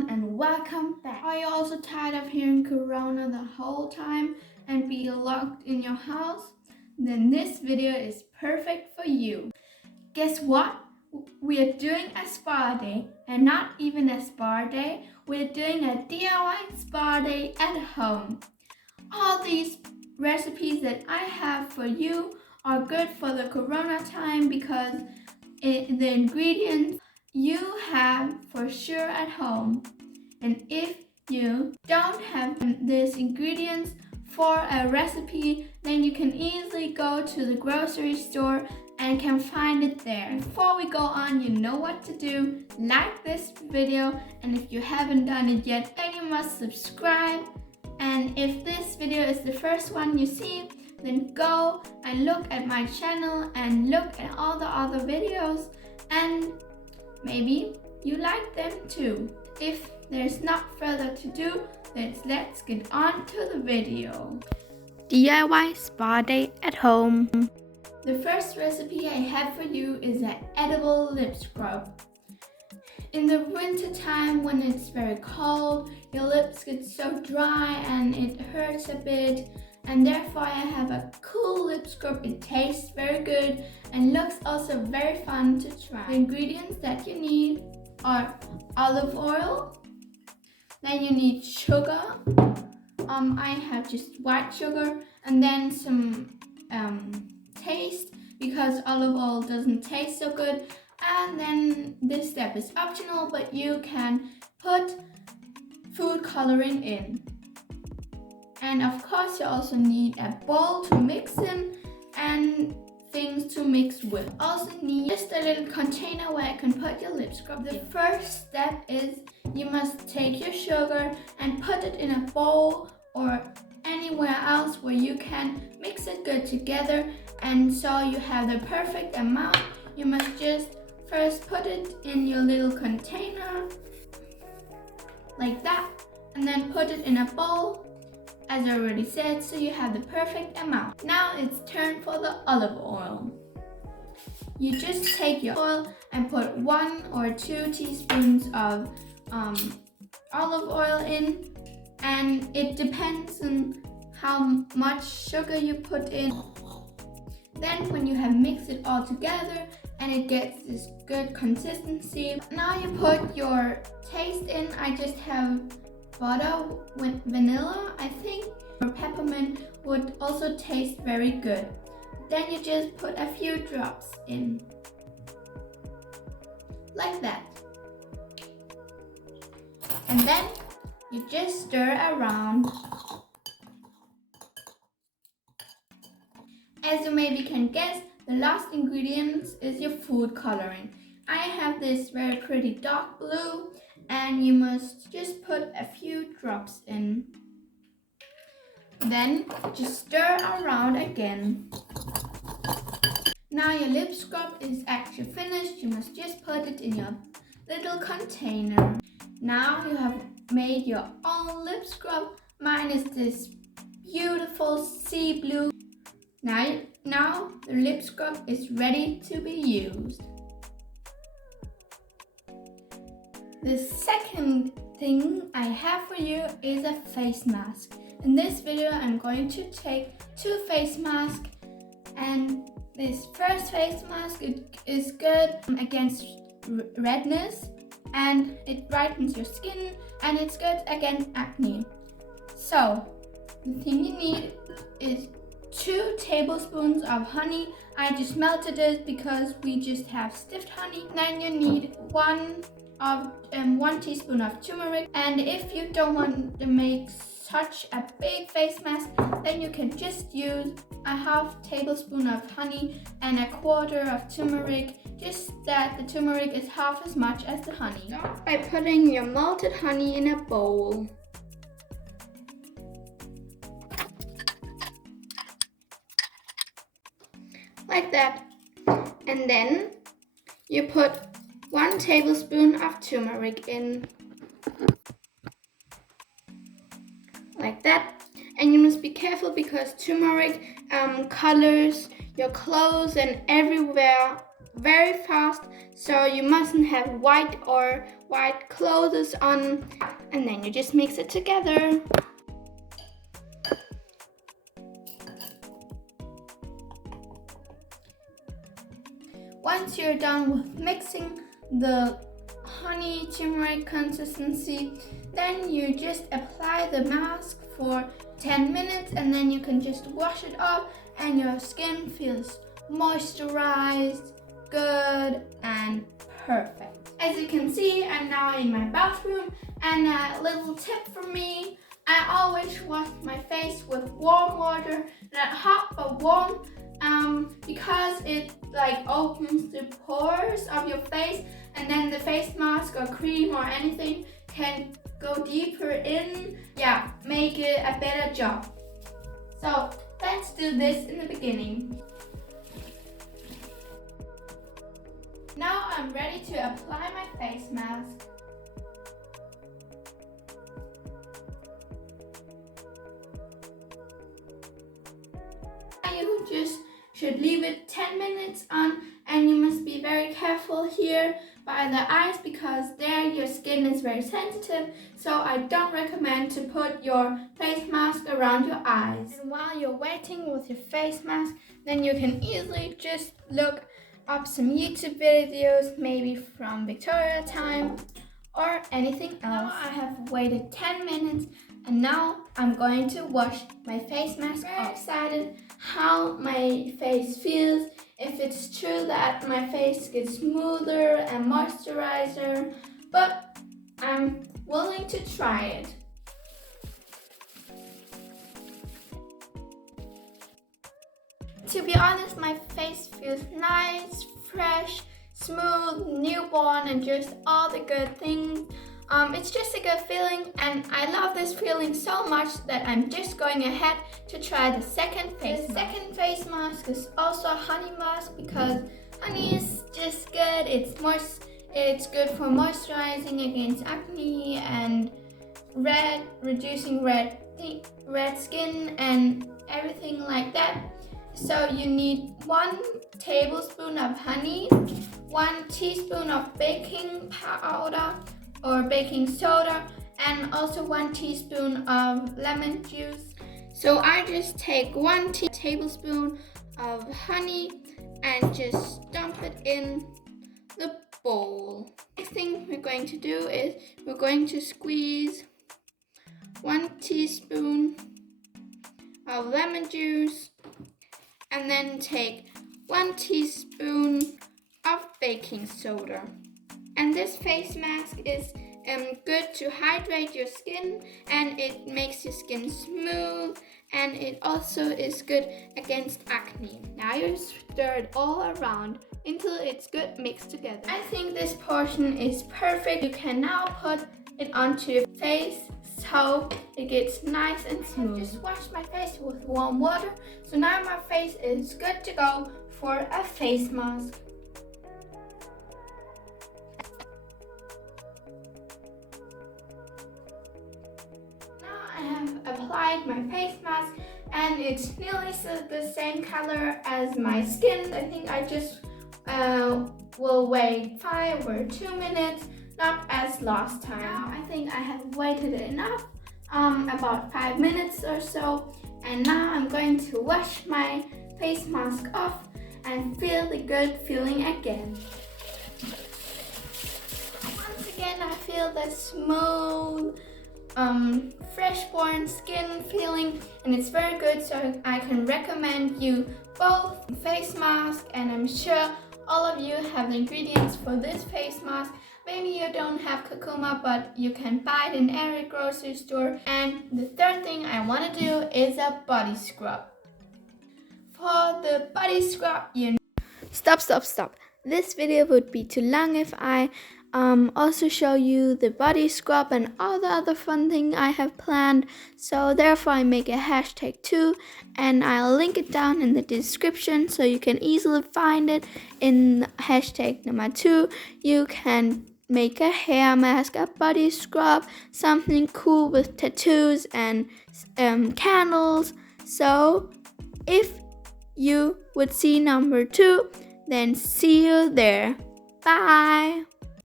everyone and welcome back. Are you also tired of hearing Corona the whole time and be locked in your house? Then this video is perfect for you. Guess what? We are doing a spa day, and not even a spa day, we're doing a DIY spa day at home. All these recipes that I have for you are good for the Corona time because the ingredients you have for sure at home. And if you don't have these ingredients for a recipe, then you can easily go to the grocery store and can find it there. Before we go on, you know what to do. Like this video, and if you haven't done it yet, then you must subscribe. And if this video is the first one you see, then go and look at my channel and look at all the other videos, and maybe you like them too. If there's not further to do, then let's get on to the video. DIY spa day at home. The first recipe I have for you is an edible lip scrub. In the winter time, when it's very cold, your lips get so dry and it hurts a bit, and therefore I have a cool lip scrub. It tastes very good and looks also very fun to try. The ingredients that you need are olive oil, then you need sugar. I have just white sugar, and then some taste, because olive oil doesn't taste so good. And then this step is optional, but you can put food coloring in. And of course you also need a bowl to mix in and things to mix with. Also need just a little container where you can put your lip scrub. The first step is you must take your sugar and put it in a bowl or anywhere else where you can mix it good together, and so you have the perfect amount. You must just first put it in your little container like that, and then put it in a bowl, as I already said, so you have the perfect amount. Now it's turn for the olive oil. You just take your oil and put 1 or 2 teaspoons of olive oil in, and it depends on how much sugar you put in. Then when you have mixed it all together and it gets this good consistency, now you put your taste in. I just have butter with vanilla, I think, or peppermint would also taste very good. Then you just put a few drops in, like that. And then you just stir around. As you maybe can guess, the last ingredient is your food coloring. I have this very pretty dark blue, and you must just put a few drops in. Then just stir around again. Now your lip scrub is actually finished. You must just put it in your little container. Now you have made your own lip scrub. Mine is this beautiful sea blue. Now the lip scrub is ready to be used. The second thing I have for you is a face mask. In this video I'm going to take 2 face masks, and this first face mask is good against redness, and it brightens your skin, and it's good against acne. So the thing you need is 2 tablespoons of honey. I just melted it because we just have stiff honey. Then you need 1 teaspoon of turmeric, and if you don't want to make such a big face mask, then you can just use a half tablespoon of honey and a quarter of turmeric, just that the turmeric is half as much as the honey. Start by putting your melted honey in a bowl. Like that. And then you put 1 tablespoon of turmeric in. Like that. And you must be careful because turmeric colors your clothes and everywhere very fast, so you mustn't have white clothes on, and then you just mix it together. Once you're done with mixing the honey turmeric consistency, then you just apply the mask for 10 minutes, and then you can just wash it off and your skin feels moisturized, good and perfect. As you can see, I'm now in my bathroom, and a little tip from me, I always wash my face with warm water, not hot but warm, because it opens the pores of your face, and then the face mask or cream or anything can go deeper in, make it a better job. So let's do this in the beginning. Now I'm ready to apply my face mask. You just should leave it 10 minutes on, and you must be very careful here by the eyes because there your skin is very sensitive, so I don't recommend to put your face mask around your eyes. And while you're waiting with your face mask, then you can easily just look up some YouTube videos, maybe from Victoria time or anything else. Now I have waited 10 minutes, and now I'm going to wash my face mask off. Very excited how my face feels, if it's true that my face gets smoother and moisturizer, but I'm willing to try it. To be honest, my face feels nice, fresh, smooth, newborn, and just all the good things. It's just a good feeling, and I love this feeling so much that I'm just going ahead to try the second face mask. The second face mask is also a honey mask because honey is just good. It's good for moisturizing against acne and reducing red skin and everything like that. So you need 1 tablespoon of honey, 1 teaspoon of baking powder or baking soda, and also 1 teaspoon of lemon juice. So I just take 1 tablespoon of honey and just dump it in the bowl. Next thing we're going to do is we're going to squeeze 1 teaspoon of lemon juice, and then take 1 teaspoon of baking soda. And this face mask is good to hydrate your skin, and it makes your skin smooth, and it also is good against acne. Now you stir it all around until it's good mixed together. I think this portion is perfect. You can now put it onto your face so it gets nice and smooth. I just washed my face with warm water, so now my face is good to go for a face mask. I have applied my face mask, and it's nearly the same color as my skin. I think I just will wait 5 or 2 minutes, not as last time. Now I think I have waited enough, about 5 minutes or so, and now I'm going to wash my face mask off and feel the good feeling again. Once again, I feel the smooth, fresh-born skin feeling, and it's very good, so I can recommend you both face mask, and I'm sure all of you have the ingredients for this face mask. Maybe you don't have curcuma, but you can buy it in every grocery store. And the third thing I want to do is a body scrub. For the body scrub, Stop. This video would be too long if I also show you the body scrub and all the other fun thing I have planned. So therefore I make a hashtag too, and I'll link it down in the description so you can easily find it. In hashtag number 2, you can make a hair mask, a body scrub, something cool with tattoos and candles. So if you would see number 2, Then see you there. Bye.